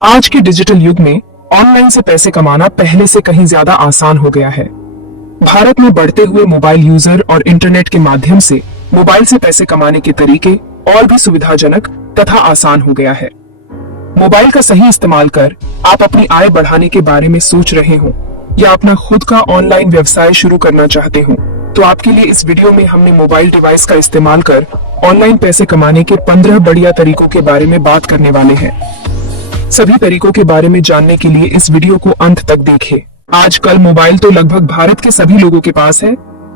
आज के डिजिटल युग में ऑनलाइन से पैसे कमाना पहले से कहीं ज्यादा आसान हो गया है। भारत में बढ़ते हुए मोबाइल यूजर और इंटरनेट के माध्यम से मोबाइल से पैसे कमाने के तरीके और भी सुविधाजनक तथा आसान हो गया है। मोबाइल का सही इस्तेमाल कर आप अपनी आय बढ़ाने के बारे में सोच रहे हो या अपना खुद का ऑनलाइन व्यवसाय शुरू करना चाहते हो, तो आपके लिए इस वीडियो में हमने मोबाइल डिवाइस का इस्तेमाल कर ऑनलाइन पैसे कमाने के 15 बढ़िया तरीकों के बारे में बात करने वाले हैं। सभी तरीकों के बारे में जानने के लिए इस वीडियो को अंत तक देखें। आजकल मोबाइल तो लगभग भारत के सभी लोगों के पास है,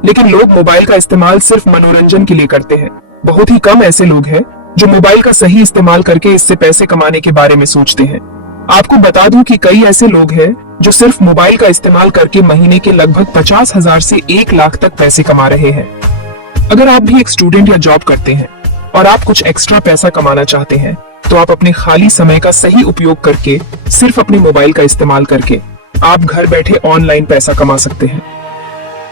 लेकिन लोग मोबाइल का इस्तेमाल सिर्फ मनोरंजन के लिए करते हैं। बहुत ही कम ऐसे लोग हैं जो मोबाइल का सही इस्तेमाल करके इससे पैसे कमाने के बारे में सोचते हैं। आपको बता दूं कि कई ऐसे लोग हैं जो सिर्फ मोबाइल का इस्तेमाल करके महीने के लगभग 50,000 से 1 लाख तक पैसे कमा रहे हैं। अगर आप भी एक स्टूडेंट या जॉब करते हैं और आप कुछ एक्स्ट्रा पैसा कमाना चाहते हैं, तो आप अपने खाली समय का सही उपयोग करके सिर्फ अपने मोबाइल का इस्तेमाल करके आप घर बैठे ऑनलाइन पैसा कमा सकते हैं।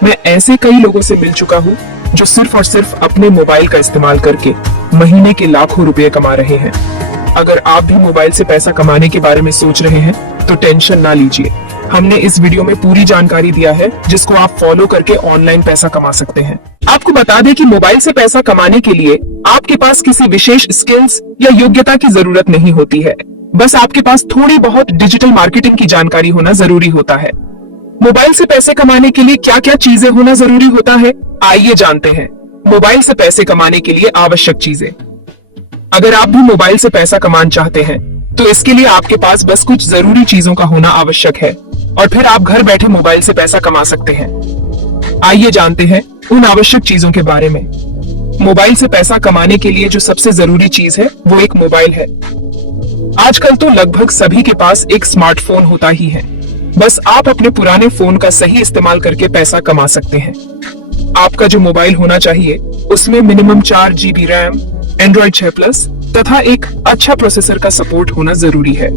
मैं ऐसे कई लोगों से मिल चुका हूँ जो सिर्फ और सिर्फ अपने मोबाइल का इस्तेमाल करके महीने के लाखों रुपए कमा रहे हैं। अगर आप भी मोबाइल से पैसा कमाने के बारे में सोच रहे हैं तो टेंशन ना लीजिए। हमने इस वीडियो में पूरी जानकारी दिया है जिसको आप फॉलो करके ऑनलाइन पैसा कमा सकते हैं। आपको बता दें कि मोबाइल से पैसा कमाने के लिए आपके पास किसी विशेष स्किल्स या योग्यता की जरूरत नहीं होती है। बस आपके पास थोड़ी बहुत डिजिटल मार्केटिंग की जानकारी होना जरूरी होता है। मोबाइल से पैसे कमाने के लिए क्या क्या चीजें होना जरूरी होता है, आइए जानते हैं। मोबाइल से पैसे कमाने के लिए आवश्यक चीजें। अगर आप भी मोबाइल से पैसा कमाना चाहते हैं तो इसके लिए आपके पास बस कुछ जरूरी चीजों का होना आवश्यक है और फिर आप घर बैठे मोबाइल से पैसा कमा सकते हैं। आइए जानते हैं उन आवश्यक चीजों के बारे में। मोबाइल से पैसा कमाने के लिए जो सबसे जरूरी चीज है वो एक मोबाइल है। आजकल तो लगभग सभी के पास एक स्मार्टफोन होता ही है। बस आप अपने पुराने फोन का सही इस्तेमाल करके पैसा कमा सकते हैं। आपका जो मोबाइल होना चाहिए उसमें मिनिमम 4 GB रैम, एंड्रॉइड 6+ तथा एक अच्छा प्रोसेसर का सपोर्ट होना जरूरी है।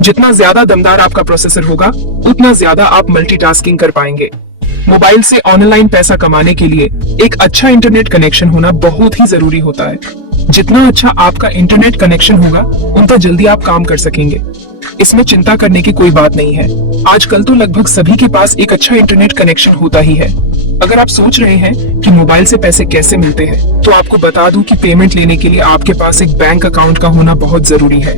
जितना ज्यादा दमदार आपका प्रोसेसर होगा उतना ज्यादा आप मल्टीटास्किंग कर पाएंगे। मोबाइल से ऑनलाइन पैसा कमाने के लिए एक अच्छा इंटरनेट कनेक्शन होना बहुत ही जरूरी होता है। जितना अच्छा आपका इंटरनेट कनेक्शन होगा उतना जल्दी आप काम कर सकेंगे। इसमें चिंता करने की कोई बात नहीं है। आजकल तो लगभग सभी के पास एक अच्छा इंटरनेट कनेक्शन होता ही है। अगर आप सोच रहे हैं कि मोबाइल से पैसे कैसे मिलते हैं, तो आपको बता दूं कि पेमेंट लेने के लिए आपके पास एक बैंक अकाउंट का होना बहुत जरूरी है,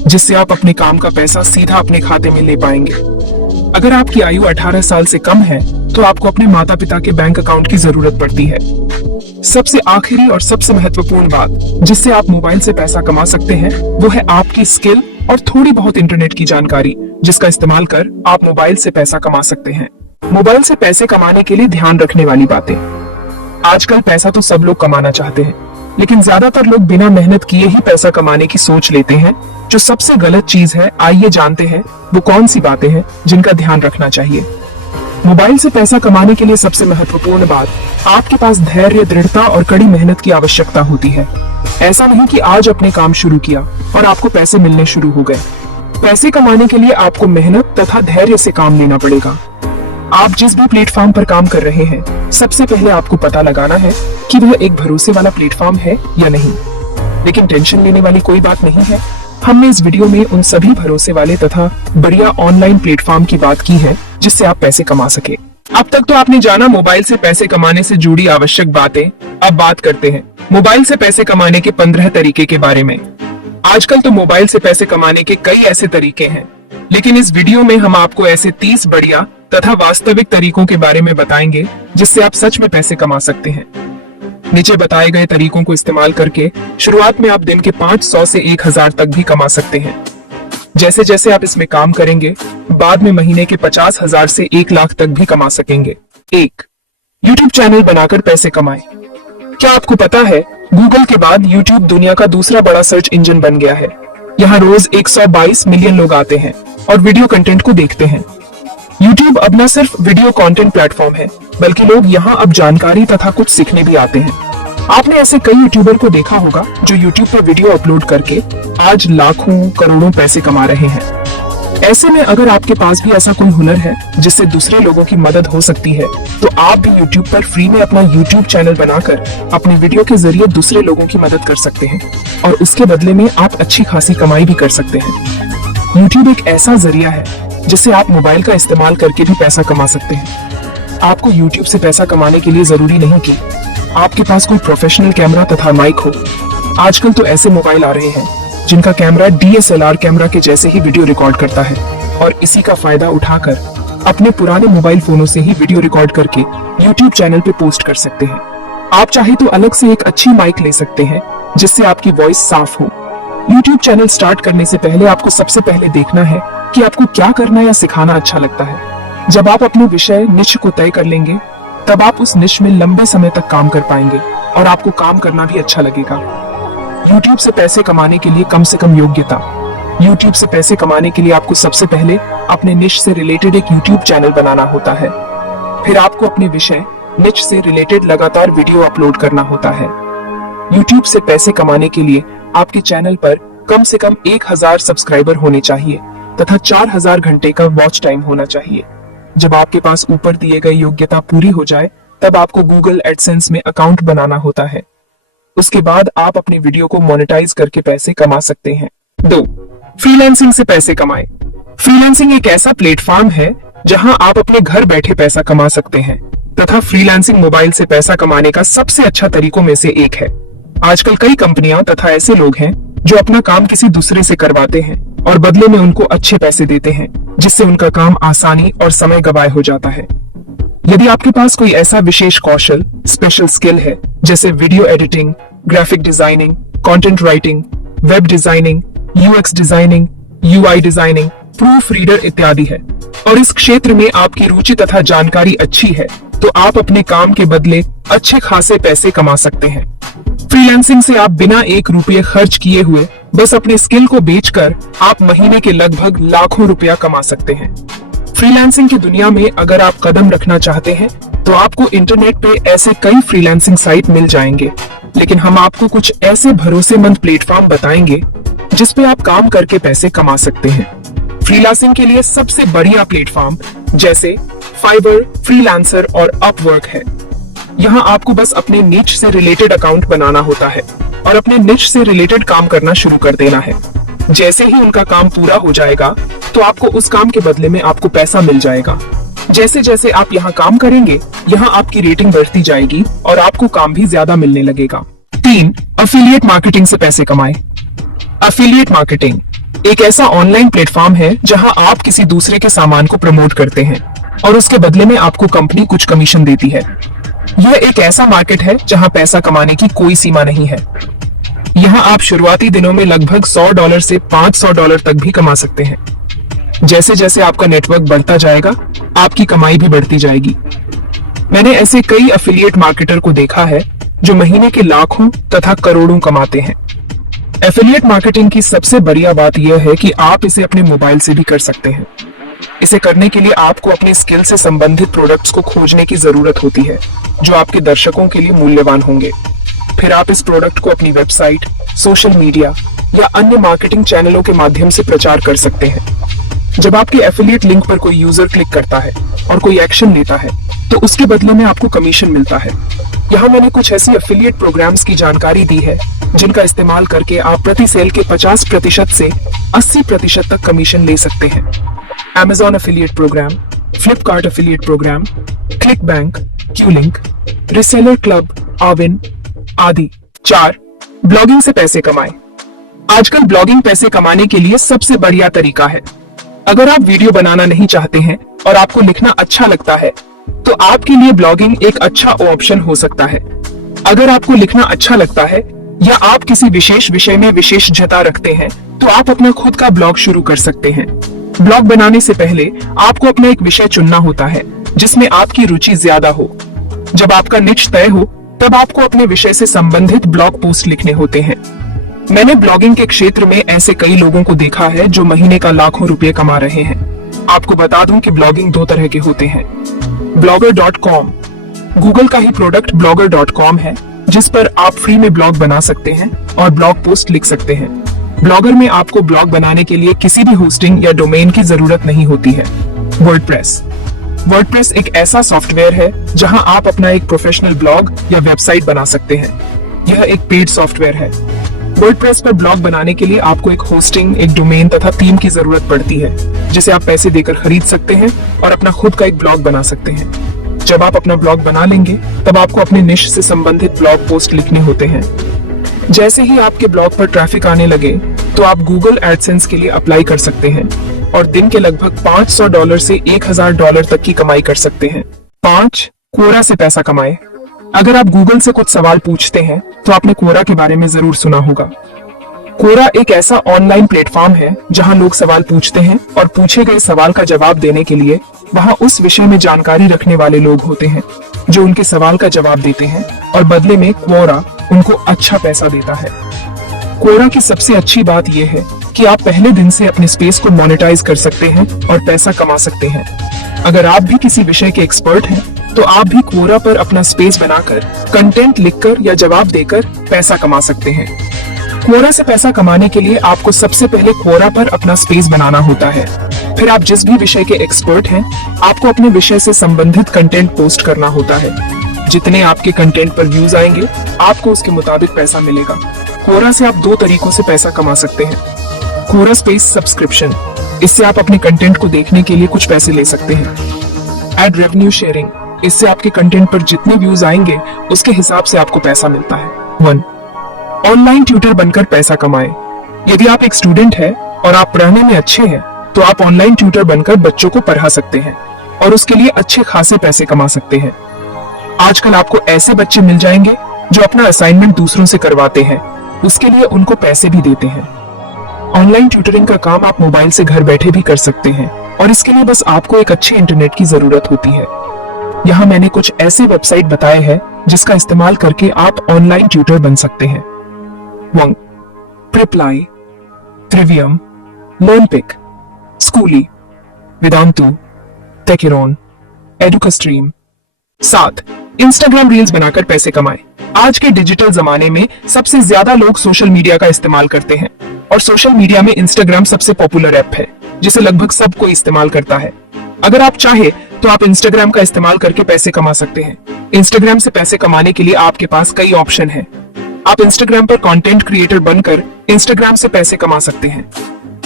जिससे आप अपने काम का पैसा सीधा अपने खाते में ले पाएंगे। अगर आपकी आयु 18 साल से कम है तो आपको अपने माता पिता के बैंक अकाउंट की जरूरत पड़ती है। सबसे आखिरी और सबसे महत्वपूर्ण बात जिससे आप मोबाइल से पैसा कमा सकते हैं वो है आपकी स्किल और थोड़ी बहुत इंटरनेट की जानकारी, जिसका इस्तेमाल कर आप मोबाइल से पैसा कमा सकते हैं। मोबाइल से पैसे कमाने के लिए ध्यान रखने वाली बातें। आजकल पैसा तो सब लोग कमाना चाहते हैं, लेकिन ज्यादातर लोग बिना मेहनत किए ही पैसा कमाने की सोच लेते हैं, जो सबसे गलत चीज है। आइए जानते हैं वो कौन सी बातें हैं जिनका ध्यान रखना चाहिए। मोबाइल से पैसा कमाने के लिए सबसे महत्वपूर्ण बात, आपके पास धैर्य, दृढ़ता और कड़ी मेहनत की आवश्यकता होती है। ऐसा नहीं कि आज अपने काम शुरू किया और आपको पैसे मिलने शुरू हो गए। पैसे कमाने के लिए आपको मेहनत तथा धैर्य से काम लेना पड़ेगा। आप जिस भी प्लेटफॉर्म पर काम कर रहे हैं, सबसे पहले आपको पता लगाना है कि वह एक भरोसे वाला प्लेटफॉर्म है या नहीं। लेकिन टेंशन लेने वाली कोई बात नहीं है। हमने इस वीडियो में उन सभी भरोसे वाले तथा बढ़िया ऑनलाइन प्लेटफॉर्म की बात की है जिससे आप पैसे कमा सके। अब तक तो आपने जाना मोबाइल से पैसे कमाने से जुड़ी आवश्यक बातें। अब बात करते हैं मोबाइल से पैसे कमाने के 15 तरीके के बारे में। आजकल तो मोबाइल से पैसे कमाने के कई ऐसे तरीके हैं, लेकिन इस वीडियो में हम आपको ऐसे 30 बढ़िया तथा वास्तविक तरीकों के बारे में बताएंगे जिससे आप सच में पैसे कमा सकते हैं। नीचे बताए गए तरीकों को इस्तेमाल करके शुरुआत में आप दिन के 500 से 1000 तक भी कमा सकते हैं। जैसे जैसे आप इसमें काम करेंगे, बाद में महीने के 50,000 से 1 लाख तक भी कमा सकेंगे। 1. YouTube चैनल बनाकर पैसे कमाएं। क्या आपको पता है गूगल के बाद YouTube दुनिया का दूसरा बड़ा सर्च इंजन बन गया है। यहाँ रोज 122 मिलियन लोग आते हैं और वीडियो कंटेंट को देखते हैं। YouTube अब न सिर्फ वीडियो कंटेंट प्लेटफॉर्म है, बल्कि लोग यहाँ अब जानकारी तथा कुछ सीखने भी आते हैं। आपने ऐसे कई यूट्यूबर को देखा होगा जो YouTube पर वीडियो अपलोड करके आज लाखों करोड़ों पैसे कमा रहे हैं। ऐसे में अगर आपके पास भी ऐसा कोई हुनर है जिससे दूसरे लोगों की मदद हो सकती है, तो आप भी YouTube पर फ्री में अपना YouTube चैनल बनाकर अपने वीडियो के जरिए दूसरे लोगों की मदद कर सकते हैं और उसके बदले में आप अच्छी खासी कमाई भी कर सकते हैं। YouTube एक ऐसा जरिया है जिससे आप मोबाइल का इस्तेमाल करके भी पैसा कमा सकते हैं। आपको YouTube से पैसा कमाने के लिए जरूरी नहीं कि आपके पास कोई प्रोफेशनल कैमरा तथा माइक हो। आजकल तो ऐसे मोबाइल आ रहे हैं जिनका कैमरा DSLR कैमरा के जैसे ही वीडियो रिकॉर्ड करता है और इसी का फायदा उठाकर अपने पुराने मोबाइल फोनों से ही वीडियो रिकॉर्ड करके YouTube चैनल पे पोस्ट कर सकते हैं। आप चाहे तो अलग से एक अच्छी माइक ले सकते हैं जिससे आपकी वॉइस साफ हो। YouTube चैनल स्टार्ट करने से पहले आपको सबसे पहले देखना है कि आपको क्या करना या सिखाना अच्छा लगता है। जब आप अपने विषय निश को तय कर लेंगे तब आप उस निश में लंबे समय तक काम कर पाएंगे और आपको काम करना भी अच्छा लगेगा। YouTube से पैसे कमाने के लिए कम से कम योग्यता। YouTube से पैसे कमाने के लिए आपको सबसे पहले अपने निश से रिलेटेड एक YouTube चैनल बनाना होता है। फिर आपको अपने विषय निश से रिलेटेड लगातार वीडियो अपलोड करना होता है। YouTube से पैसे कमाने के लिए आपके चैनल पर कम से कम 1000 सब्सक्राइबर होने चाहिए तथा 4000 घंटे का वॉच टाइम होना चाहिए। जब आपके पास ऊपर दिए गए योग्यता पूरी हो जाए तब आपको Google AdSense में अकाउंट बनाना होता है। उसके बाद आप अपनी वीडियो को मोनेटाइज करके पैसे कमा सकते हैं। 2. फ्रीलांसिंग से पैसे कमाएं। फ्रीलांसिंग एक ऐसा प्लेटफॉर्म है जहां आप अपने घर बैठे पैसा कमा सकते हैं तथा फ्रीलांसिंग मोबाइल से पैसा कमाने का सबसे अच्छा तरीकों में से एक है। आजकल कई कंपनियां तथा ऐसे लोग हैं जो अपना काम किसी दूसरे से करवाते हैं और बदले में उनको अच्छे पैसे देते हैं जिससे उनका काम आसानी और समय गवाए हो जाता है। यदि आपके पास कोई ऐसा विशेष कौशल स्पेशल स्किल है जैसे video editing, graphic designing, content writing, web designing, UX designing, UI designing, proof reader इत्यादि है और इस क्षेत्र में आपकी रुचि तथा जानकारी अच्छी है तो आप अपने काम के बदले अच्छे खासे पैसे कमा सकते हैं। फ्रीलांसिंग से आप बिना 1 रुपये खर्च किए हुए बस अपने स्किल को बेचकर आप महीने के लगभग लाखों रुपया कमा सकते हैं। फ्रीलांसिंग की दुनिया में अगर आप कदम रखना चाहते हैं तो आपको इंटरनेट पे ऐसे कई फ्रीलांसिंग साइट मिल जाएंगे, लेकिन हम आपको कुछ ऐसे भरोसेमंद प्लेटफॉर्म बताएंगे जिस पे आप काम करके पैसे कमा सकते हैं। फ्रीलांसिंग के लिए सबसे बढ़िया प्लेटफॉर्म जैसे फाइवर, फ्रीलांसर और अपवर्क है। यहाँ आपको बस अपने निच से रिलेटेड अकाउंट बनाना होता है और अपने निच से रिलेटेड काम करना शुरू कर देना है। जैसे ही उनका काम पूरा हो जाएगा तो आपको उस काम के बदले में आपको पैसा मिल जाएगा। जैसे जैसे आप यहाँ काम करेंगे यहाँ आपकी रेटिंग बढ़ती जाएगी और आपको काम भी ज्यादा मिलने लगेगा। 3. अफिलिएट मार्केटिंग से पैसे कमाएं। अफिलिएट मार्केटिंग एक ऐसा ऑनलाइन प्लेटफॉर्म है जहां आप किसी दूसरे के सामान को प्रमोट करते हैं और उसके बदले में आपको कंपनी कुछ कमीशन देती है। यह एक ऐसा मार्केट है जहां पैसा कमाने की कोई सीमा नहीं है। यहाँ आप शुरुआती दिनों में लगभग $100 से $500 तक भी कमा सकते हैं। जैसे जैसे आपका नेटवर्क बढ़ता जाएगा आपकी कमाई भी बढ़ती जाएगी। मैंने ऐसे कई एफिलिएट मार्केटर को देखा है जो महीने के लाखों तथा करोड़ों कमाते हैं। एफिलिएट मार्केटिंग की सबसे बढ़िया बात यह है कि आप इसे अपने मोबाइल से भी कर सकते हैं। इसे करने के लिए आपको अपनी स्किल से संबंधित प्रोडक्ट्स को खोजने की जरूरत होती है जो आपके दर्शकों के लिए मूल्यवान होंगे। फिर आप इस प्रोडक्ट को अपनी वेबसाइट, सोशल मीडिया या अन्य मार्केटिंग चैनलों के माध्यम से प्रचार कर सकते हैं। जब आपके एफिलिएट लिंक पर कोई यूजर क्लिक करता है और कोई एक्शन लेता है तो उसके बदले में आपको कमीशन मिलता है। यहाँ मैंने कुछ ऐसी एफिलिएट प्रोग्राम्स की जानकारी दी है जिनका इस्तेमाल करके आप प्रति सेल के 50% से 80% तक कमीशन ले सकते हैं। Amazon affiliate program, Flipkart affiliate program, click bank, Cuelink, reseller club, आविन आदि। 4. ब्लॉगिंग से पैसे कमाएं। आजकल ब्लॉगिंग पैसे कमाने के लिए सबसे बढ़िया तरीका है। अगर आप वीडियो बनाना नहीं चाहते हैं और आपको लिखना अच्छा लगता है तो आपके लिए ब्लॉगिंग एक अच्छा ऑप्शन हो सकता है। अगर आपको लिखना अच्छा लगता है या आप किसी विशेष विषय में विशेषज्ञता रखते हैं तो आप अपना खुद का ब्लॉग शुरू कर सकते हैं। ब्लॉग बनाने से पहले आपको अपना एक विषय चुनना होता है जिसमें आपकी रुचि ज्यादा हो। जब आपका निच तय हो तब आपको अपने विषय से संबंधित ब्लॉग पोस्ट लिखने होते हैं। मैंने ब्लॉगिंग के क्षेत्र में ऐसे कई लोगों को देखा है जो महीने का लाखों रुपए कमा रहे हैं। आपको बता दूं कि ब्लॉगिंग 2 तरह के होते हैं। blogger.com गूगल का ही प्रोडक्ट blogger.com है जिस पर आप फ्री में ब्लॉग बना सकते हैं और ब्लॉग पोस्ट लिख सकते हैं। ब्लॉगर में आपको ब्लॉग बनाने के लिए किसी भी होस्टिंग या डोमेन की जरूरत नहीं होती है। वर्डप्रेस एक ऐसा सॉफ्टवेयर है जहां आप अपना एक प्रोफेशनल ब्लॉग या वेबसाइट बना सकते हैं। यह एक पेड सॉफ्टवेयर है। वर्डप्रेस पर ब्लॉग बनाने के लिए आपको एक होस्टिंग, एक डोमेन तथा थीम की जरूरत पड़ती है, जिसे आप पैसे देकर खरीद सकते हैं और अपना खुद का एक ब्लॉग बना सकते हैं। जब आप अपना ब्लॉग बना लेंगे, तब आपको अपने निश से संबंधित ब्लॉग पोस्ट लिखने होते हैं। जैसे ही आपके ब्लॉग पर ट्रैफिक आने लगे, तो आप गूगल एडसेंस के लिए अप्लाई कर सकते हैं और दिन के लगभग $500 से $1000 तक की कमाई कर सकते हैं। 5. क्वोरा से पैसा कमाए। अगर आप गूगल से कुछ सवाल पूछते हैं, तो आपने क्वोरा के बारे में जरूर सुना होगा। क्वोरा एक ऐसा ऑनलाइन प्लेटफॉर्म है जहां लोग सवाल पूछते हैं और पूछे गए सवाल का जवाब देने के लिए वहां उस विषय में जानकारी रखने वाले लोग होते हैं जो उनके सवाल का जवाब देते हैं, और बदले में क्वोरा उनको अच्छा पैसा देता है। क्वोरा की सबसे अच्छी बात यह है कि आप पहले दिन से अपने स्पेस को मोनेटाइज कर सकते हैं और पैसा कमा सकते हैं। अगर आप भी किसी विषय के एक्सपर्ट हैं, तो आप भी क्वोरा पर अपना स्पेस बनाकर, कंटेंट लिखकर या जवाब देकर पैसा कमा सकते हैं। क्वोरा से पैसा कमाने के लिए आपको सबसे पहले क्वोरा पर अपना स्पेस बनाना होता है। फिर आप जिस भी विषय के एक्सपर्ट हैं, आपको अपने विषय से संबंधित कंटेंट पोस्ट करना होता है। जितने आपके कंटेंट पर व्यूज आएंगे, आपको उसके मुताबिक पैसा मिलेगा। क्वोरा से आप 2 तरीकों से पैसा कमा सकते हैं। क्वोरा स्पेस सब्सक्रिप्शन, इससे आप अपने कंटेंट को देखने के लिए कुछ पैसे ले सकते हैं। एड रेवेन्यू शेयरिंग, इससे आपके कंटेंट पर जितने व्यूज आएंगे, उसके हिसाब से आपको पैसा मिलता है। 1. ऑनलाइन ट्यूटर बनकर पैसा कमाए। यदि आप एक स्टूडेंट हैं और आप पढ़ने में अच्छे हैं, तो आप ऑनलाइन ट्यूटर बनकर बच्चों को पढ़ा सकते हैं और उसके लिए अच्छे खासे पैसे कमा सकते हैं। आजकल आपको ऐसे बच्चे मिल जाएंगे जो अपना असाइनमेंट दूसरों से करवाते हैं, उसके लिए उनको पैसे भी देते हैं। ऑनलाइन ट्यूटरिंग का काम आप मोबाइल से घर बैठे भी कर सकते हैं, और इसके लिए बस आपको एक अच्छे इंटरनेट की जरूरत होती है। यहाँ मैंने कुछ ऐसे वेबसाइट बताए हैं जिसका इस्तेमाल करके आप ऑनलाइन ट्यूटर बन सकते हैं। 1. प्रिप्लाई, ट्रिवियम, लर्नपिक, स्कूली, वेदांतु, टेकिरोन, एडुकास्ट्रीम। 7. इंस्टाग्राम रील्स बनाकर पैसे कमाएं। आज के डिजिटल जमाने में सबसे ज्यादा लोग सोशल मीडिया का इस्तेमाल करते हैं, और सोशल मीडिया में इंस्टाग्राम सबसे पॉपुलर ऐप है जिसे लगभग सब कोई इस्तेमाल करता है। अगर आप चाहे तो आप इंस्टाग्राम का इस्तेमाल करके पैसे कमा सकते हैं। इंस्टाग्राम से पैसे कमाने के लिए आपके पास कई ऑप्शन हैं। आप इंस्टाग्राम पर कंटेंट क्रिएटर बनकर इंस्टाग्राम से पैसे कमा सकते हैं।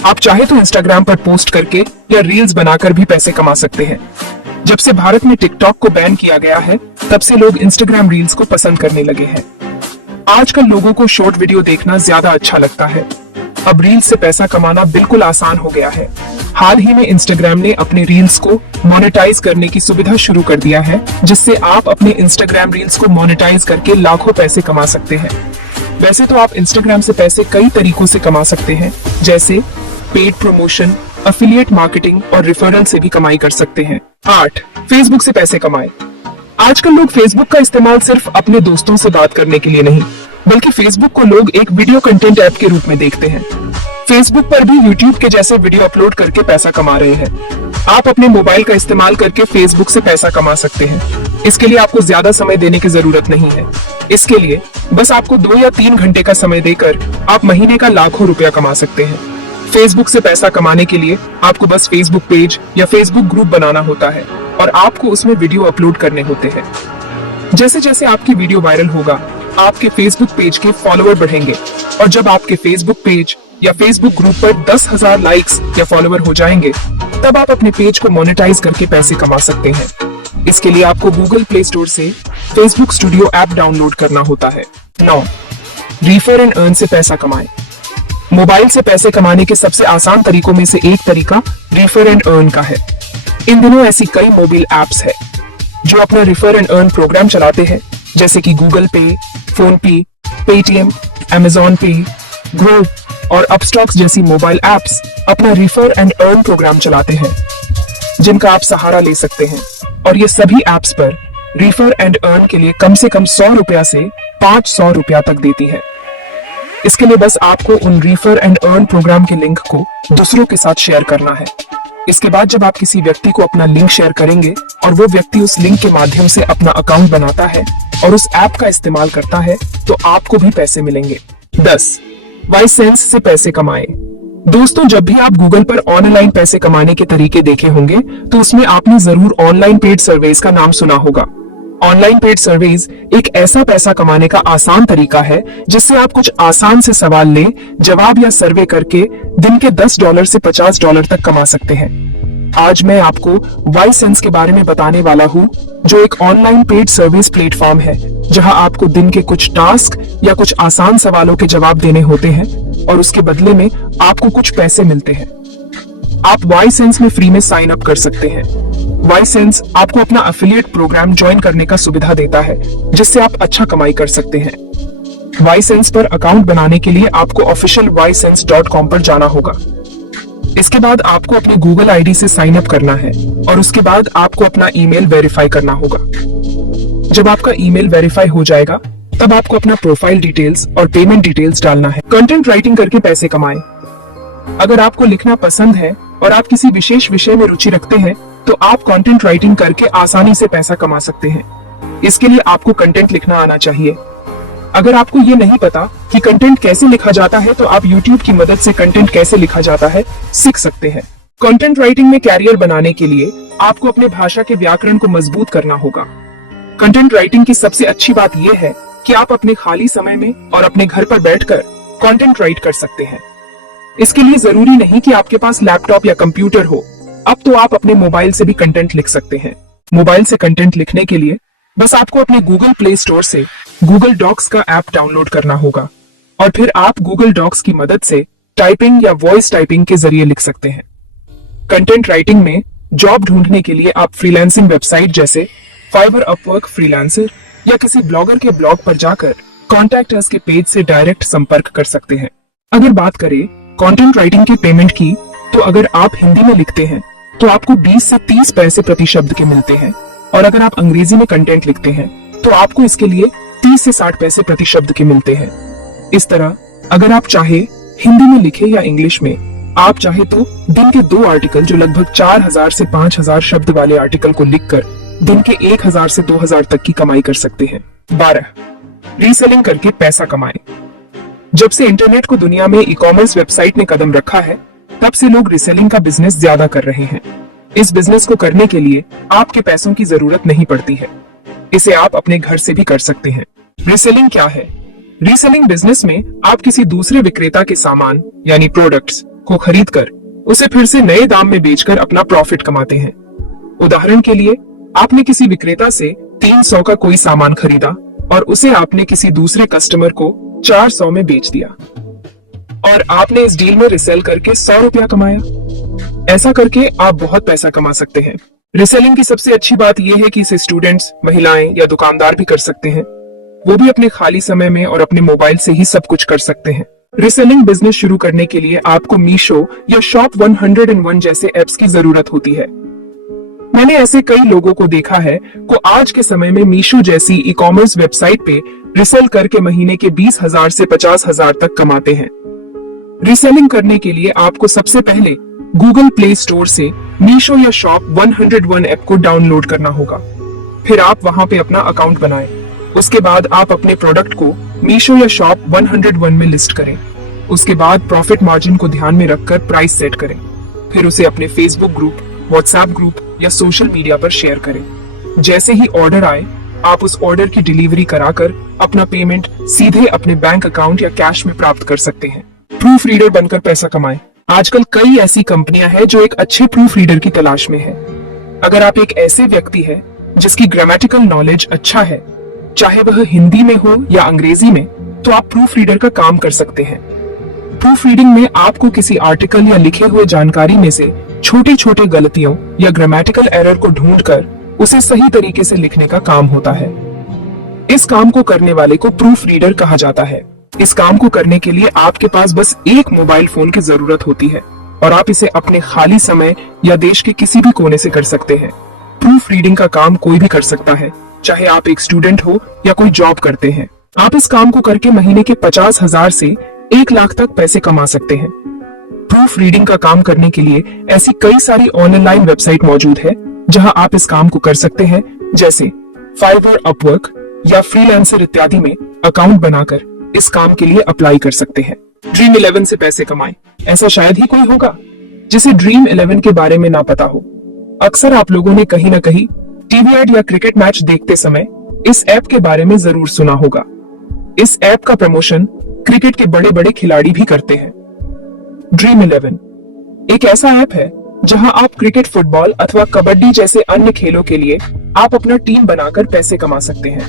आप चाहे तो इंस्टाग्राम पर पोस्ट करके या रील्स बनाकर भी पैसे कमा सकते हैं। जब से भारत में टिकटॉक को बैन किया गया है, तब से लोग इंस्टाग्राम रील्स को पसंद करने लगे हैं। आजकल लोगों को शॉर्ट वीडियो देखना ज्यादा अच्छा लगता है। अब रील्स से पैसा कमाना बिल्कुल आसान हो गया है। हाल ही में इंस्टाग्राम ने अपने रील्स को मोनेटाइज करने की सुविधा शुरू कर दिया है, जिससे आप अपने इंस्टाग्राम रील्स को मोनेटाइज करके लाखों पैसे कमा सकते हैं। वैसे तो आप इंस्टाग्राम से पैसे कई तरीकों से कमा सकते हैं, जैसे पेड प्रमोशन, एफिलिएट मार्केटिंग और रेफरल से भी कमाई कर सकते हैं। 8. फेसबुक से पैसे कमाएं। आजकल लोग फेसबुक का इस्तेमाल सिर्फ अपने दोस्तों से बात करने के लिए नहीं, बल्कि फेसबुक को लोग एक वीडियो कंटेंट ऐप के रूप में देखते हैं। फेसबुक पर भी यूट्यूब के जैसे वीडियो अपलोड करके पैसा कमा रहे हैं। आप अपने मोबाइल का इस्तेमाल करके फेसबुक से पैसा कमा सकते हैं। इसके लिए आपको ज्यादा समय देने की जरूरत नहीं है। इसके लिए बस आपको 2 या 3 घंटे का समय देकर आप महीने का लाखों रुपया कमा सकते हैं। फेसबुक से पैसा कमाने के लिए आपको बस फेसबुक पेज या फेसबुक ग्रुप बनाना होता है और आपको उसमें वीडियो अपलोड करने होते हैं। जैसे जैसे आपकी वीडियो वायरल होगा, आपके फेसबुक पेज के फॉलोअर बढ़ेंगे, और जब आपके फेसबुक पेज या फेसबुक ग्रुप पर 10,000 लाइक्स या फॉलोअर हो जाएंगे, तब आप अपने पेज को मोनेटाइज करके पैसे कमा सकते हैं। इसके लिए आपको गूगल प्ले स्टोर से फेसबुक स्टूडियो ऐप डाउनलोड करना होता है। 9. रेफर एंड अर्न से पैसा कमाएं। मोबाइल से पैसे कमाने के सबसे आसान तरीकों में से एक तरीका रेफर एंड अर्न का है। इन दिनों ऐसी कई मोबाइल ऐप्स है जो अपना रेफर एंड अर्न प्रोग्राम चलाते हैं, जैसे कि गूगल पे, फोन पे, पेटीएम, अमेजॉन पे, ग्रो और अपस्टॉक्स जैसी मोबाइल ऐप्स अपना रेफर एंड अर्न प्रोग्राम चलाते हैं, जिनका आप सहारा ले सकते हैं। और ये सभी ऐप्स पर रेफर एंड अर्न के लिए कम से कम 100 रुपया से 500 रुपया तक देती है। इसके लिए बस आपको उन रेफर एंड अर्न प्रोग्राम के लिंक को दूसरों के साथ शेयर करना है। इसके बाद जब आप किसी व्यक्ति को अपना लिंक शेयर करेंगे और वो व्यक्ति उस लिंक के माध्यम से अपना अकाउंट बनाता है और उस ऐप का इस्तेमाल करता है, तो आपको भी पैसे मिलेंगे। 10. वाइसेंस से पैसे कमाएं। दोस्तों, जब भी आप गूगल पर ऑनलाइन पैसे कमाने के तरीके देखे होंगे, तो उसमें आपने जरूर ऑनलाइन पेड सर्विस का नाम सुना होगा। ऑनलाइन पेड सर्विस एक ऐसा पैसा कमाने का आसान तरीका है जिससे आप कुछ आसान से सवाल लें, जवाब या सर्वे करके दिन के $10 से $50 तक कमा सकते हैं। आज मैं आपको वाईसेंस के बारे में बताने वाला हूँ, जो एक ऑनलाइन पेड सर्विस प्लेटफॉर्म है जहां आपको दिन के कुछ टास्क या कुछ आसान सवालों के जवाब देने होते हैं और उसके बदले में आपको कुछ पैसे मिलते हैं। आप वाईसेंस में फ्री में साइन अप कर सकते हैं। वाईसेंस आपको अपना एफिलिएट प्रोग्राम ज्वाइन करने का सुविधा देता है, जिससे आप अच्छा कमाई कर सकते हैं। वाईसेंस पर अकाउंट बनाने के लिए आपको ऑफिशियल ysense.com पर जाना होगा। इसके बाद आपको अपनी गूगल आईडी से साइन अप करना है और उसके बाद आपको अपना ईमेल वेरीफाई करना होगा। जब आपका ईमेल वेरीफाई हो जाएगा, तब आपको अपना प्रोफाइल डिटेल्स और पेमेंट डिटेल्स डालना है। कंटेंट राइटिंग करके पैसे कमाएं। अगर आपको लिखना पसंद है और आप किसी विशेष विषय में रुचि रखते हैं, तो आप कंटेंट राइटिंग करके आसानी से पैसा कमा सकते हैं। इसके लिए आपको कंटेंट लिखना आना चाहिए। अगर आपको ये नहीं पता कि कंटेंट कैसे लिखा जाता है, तो आप YouTube की मदद से कंटेंट कैसे लिखा जाता है सीख सकते हैं। कंटेंट राइटिंग में कैरियर बनाने के लिए आपको अपने भाषा के व्याकरण को मजबूत करना होगा। कंटेंट राइटिंग की सबसे अच्छी बात यह है कि आप अपने खाली समय में और अपने घर पर बैठकर कंटेंट राइट कर सकते हैं। इसके लिए जरूरी नहीं कि आपके पास लैपटॉप या कंप्यूटर हो। अब तो आप अपने मोबाइल से भी कंटेंट लिख सकते हैं। मोबाइल से कंटेंट लिखने के लिए बस आपको अपने गूगल प्ले स्टोर से गूगल डॉक्स का ऐप डाउनलोड करना होगा और फिर आप गूगल डॉक्स की मदद से टाइपिंग या वॉइस टाइपिंग के जरिए लिख सकते हैं। कंटेंट राइटिंग में जॉब ढूंढने के लिए आप फ्रीलांसिंग वेबसाइट जैसे फाइवर, अपवर्क, फ्रीलांसर या किसी ब्लॉगर के ब्लॉग पर जाकर कॉन्टैक्ट अस के पेज से डायरेक्ट संपर्क कर सकते हैं। अगर बात करें कंटेंट राइटिंग की पेमेंट की, तो अगर आप हिंदी में लिखते हैं तो आपको 20 से 30 पैसे प्रति शब्द के मिलते हैं और अगर आप अंग्रेजी में कंटेंट लिखते हैं तो आपको इसके लिए 30 से 60 पैसे प्रति शब्द के मिलते हैं। इस तरह अगर आप चाहे हिंदी में लिखे या इंग्लिश में, आप चाहे तो दिन के 2 आर्टिकल जो लगभग 4000 से 5000 शब्द वाले आर्टिकल को लिखकर दिन के 1000 से 2000 तक की कमाई कर सकते हैं। 12. रीसेलिंग करके पैसा कमाएं। जब से इंटरनेट को दुनिया में ई कॉमर्स वेबसाइट ने कदम रखा है, तब से लोग रीसेलिंग का बिजनेस ज्यादा कर रहे हैं। इस बिजनेस को करने के लिए आपके पैसों की जरूरत नहीं पड़ती है। इसे आप अपने घर से भी कर सकते हैं। रीसेलिंग क्या है? रीसेलिंग बिजनेस में आप किसी दूसरे विक्रेता के सामान यानी प्रोडक्ट्स को खरीदकर उसे फिर से नए दाम में बेचकर अपना प्रॉफिट कमाते हैं। उदाहरण के लिए, आपने किसी विक्रेता से 300 का कोई सामान खरीदा और उसे आपने किसी दूसरे कस्टमर को 400 में बेच दिया और आपने इस डील में रिसेल करके 100 रुपया कमाया। ऐसा करके आप बहुत पैसा कमा सकते हैं। रिसेलिंग की सबसे अच्छी बात यह है कि इसे स्टूडेंट्स, महिलाएं या दुकानदार भी कर सकते हैं। वो भी अपने खाली समय में और अपने मोबाइल से ही सब कुछ कर सकते हैं। रिसेलिंग बिजनेस शुरू करने के लिए आपको मीशो या शॉप 101 जैसे एप्स की जरूरत होती है। मैंने ऐसे कई लोगों को देखा है को आज के समय में मीशो जैसी ई कॉमर्स वेबसाइट पे रिसेल करके महीने के 20,000 से 50,000 तक कमाते हैं। रिसेलिंग करने के लिए आपको सबसे पहले गूगल प्ले स्टोर से मीशो या शॉप 101 ऐप को डाउनलोड करना होगा। फिर आप वहां पे अपना अकाउंट बनाएं। उसके बाद आप अपने प्रोडक्ट को मीशो या शॉप 101 में लिस्ट करें। उसके बाद प्रॉफिट मार्जिन को ध्यान में रखकर प्राइस सेट करें। फिर उसे अपने फेसबुक ग्रुप, व्हाट्सएप ग्रुप या सोशल मीडिया पर शेयर करें। जैसे ही ऑर्डर आए, आप उस ऑर्डर की डिलीवरी कराकर अपना पेमेंट सीधे अपने बैंक अकाउंट या कैश में प्राप्त कर सकते हैं। प्रूफ रीडर बनकर पैसा कमाएं। आजकल कई ऐसी कंपनियां हैं जो एक अच्छे प्रूफ रीडर की तलाश में है। अगर आप एक ऐसे व्यक्ति हैं जिसकी ग्रामेटिकल नॉलेज अच्छा है, चाहे वह हिंदी में हो या अंग्रेजी में, तो आप प्रूफ रीडर का काम कर सकते हैं। प्रूफ रीडिंग में आपको किसी आर्टिकल या लिखे हुए जानकारी में से छोटी छोटी गलतियों या ग्रामेटिकल एरर को ढूंढकर उसे सही तरीके से लिखने का काम होता है। इस काम को करने वाले को प्रूफ रीडर कहा जाता है। इस काम को करने के लिए आपके पास बस एक मोबाइल फोन की जरूरत होती है और आप इसे अपने खाली समय या देश के किसी भी कोने से कर सकते हैं। प्रूफ रीडिंग का काम कोई भी कर सकता है, चाहे आप एक स्टूडेंट हो या कोई जॉब करते हैं। आप इस काम को करके महीने के 50,000 से 1 लाख तक पैसे कमा सकते हैं। प्रूफ रीडिंग का काम करने के लिए ऐसी कई सारी ऑनलाइन वेबसाइट मौजूद है जहां आप इस काम को कर सकते हैं, जैसे फाइवर, अपवर्क या फ्रीलांसर इत्यादि में अकाउंट बनाकर इस काम के लिए अप्लाई कर सकते हैं। ड्रीम 11 से पैसे कमाएं। ऐसा शायद ही कोई होगा जिसे ड्रीम 11 के बारे में ना पता हो। अक्सर आप लोगों ने कहीं ना कहीं टीवी एड या क्रिकेट मैच देखते समय इस ऐप के बारे में जरूर सुना होगा। इस ऐप का प्रमोशन क्रिकेट के बड़े बड़े खिलाड़ी भी करते हैं। ड्रीम 11 एक ऐसा ऐप है जहां आप क्रिकेट, फुटबॉल अथवा कबड्डी जैसे अन्य खेलों के लिए आप अपना टीम बनाकर पैसे कमा सकते हैं।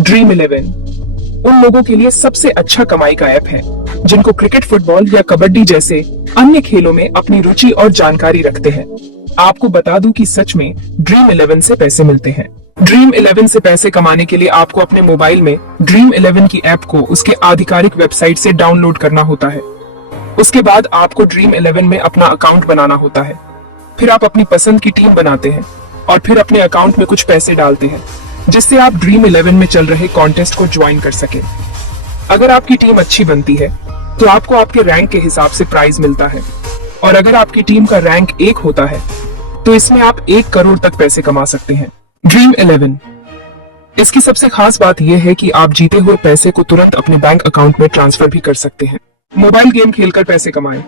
ड्रीम 11 उन लोगों के लिए सबसे अच्छा कमाई का ऐप है जिनको क्रिकेट, फुटबॉल या कबड्डी जैसे अन्य खेलों में अपनी रुचि और जानकारी रखते हैं। आपको बता दूं कि सच में ड्रीम 11 से पैसे मिलते हैं। ड्रीम 11 से पैसे कमाने के लिए आपको अपने मोबाइल में ड्रीम 11 की ऐप को उसके आधिकारिक वेबसाइट से डाउनलोड करना होता है। उसके बाद आपको ड्रीम 11 में अपना अकाउंट बनाना होता है। फिर आप अपनी पसंद की टीम बनाते हैं और फिर अपने अकाउंट में कुछ पैसे डालते हैं जिससे आप ड्रीम 11 में चल रहे कॉन्टेस्ट को ज्वाइन कर सके। अगर आपकी टीम अच्छी बनती है तो आपको आपके रैंक के हिसाब से प्राइज मिलता है और अगर आपकी टीम का रैंक 1 होता है तो इसमें आप 1 करोड़ तक पैसे कमा सकते हैं। ड्रीम 11 इसकी सबसे खास बात यह है कि आप जीते हुए पैसे को तुरंत अपने बैंक अकाउंट में ट्रांसफर भी कर सकते हैं। मोबाइल गेम खेलकर पैसे कमाएं।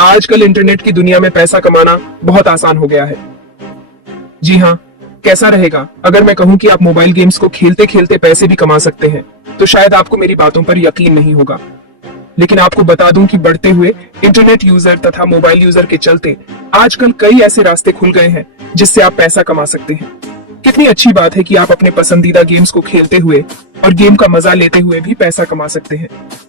आजकल इंटरनेट की दुनिया में पैसा कमाना बहुत आसान हो गया है। जी हाँ, कैसा रहेगा अगर मैं कहूं कि आप मोबाइल गेम्स को खेलते खेलते पैसे भी कमा सकते हैं? तो शायद आपको मेरी बातों पर यकीन नहीं होगा, लेकिन आपको बता दूं कि बढ़ते हुए इंटरनेट यूजर तथा मोबाइल यूजर के चलते आजकल कई ऐसे रास्ते खुल गए हैं जिससे आप पैसा कमा सकते हैं। कितनी अच्छी बात है कि आप अपने पसंदीदा गेम्स को खेलते हुए और गेम का मजा लेते हुए भी पैसा कमा सकते हैं।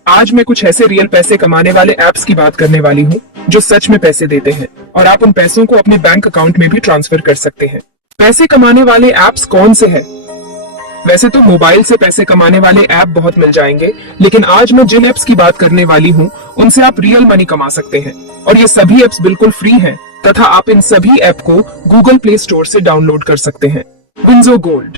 आज मैं कुछ ऐसे रियल पैसे कमाने वाले ऐप्स की बात करने वाली हूँ जो सच में पैसे देते हैं और आप उन पैसों को अपने बैंक अकाउंट में भी ट्रांसफर कर सकते हैं। पैसे कमाने वाले ऐप्स कौन से हैं? वैसे तो मोबाइल से पैसे कमाने वाले ऐप बहुत मिल जाएंगे, लेकिन आज मैं जिन ऐप्स की बात करने वाली हूँ उनसे आप रियल मनी कमा सकते हैं और ये सभी ऐप्स बिल्कुल फ्री हैं तथा आप इन सभी ऐप को गूगल प्ले स्टोर से डाउनलोड कर सकते हैं। WinZO gold.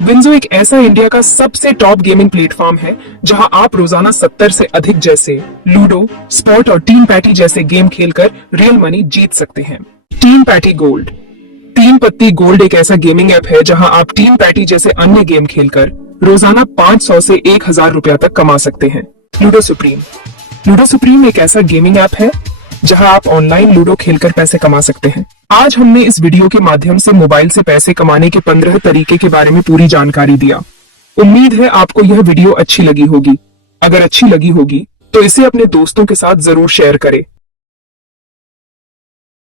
विंजो एक ऐसा इंडिया का सबसे टॉप गेमिंग प्लेटफॉर्म है जहां आप रोजाना 70 से अधिक जैसे लूडो, स्पॉट और टीम पैटी जैसे गेम खेलकर रियल मनी जीत सकते हैं। टीम पैटी गोल्ड। टीम पत्ती गोल्ड एक ऐसा गेमिंग ऐप है जहां आप टीम पैटी जैसे अन्य गेम खेलकर रोजाना 500 से 1000 रुपया तक कमा सकते हैं। Ludo supreme. लूडो सुप्रीम एक ऐसा गेमिंग ऐप है जहां आप ऑनलाइन लूडो खेलकर पैसे कमा सकते हैं। आज हमने इस वीडियो के माध्यम से मोबाइल से पैसे कमाने के 15 तरीके के बारे में पूरी जानकारी दिया। उम्मीद है आपको यह वीडियो अच्छी लगी होगी। अगर अच्छी लगी होगी तो इसे अपने दोस्तों के साथ जरूर शेयर करें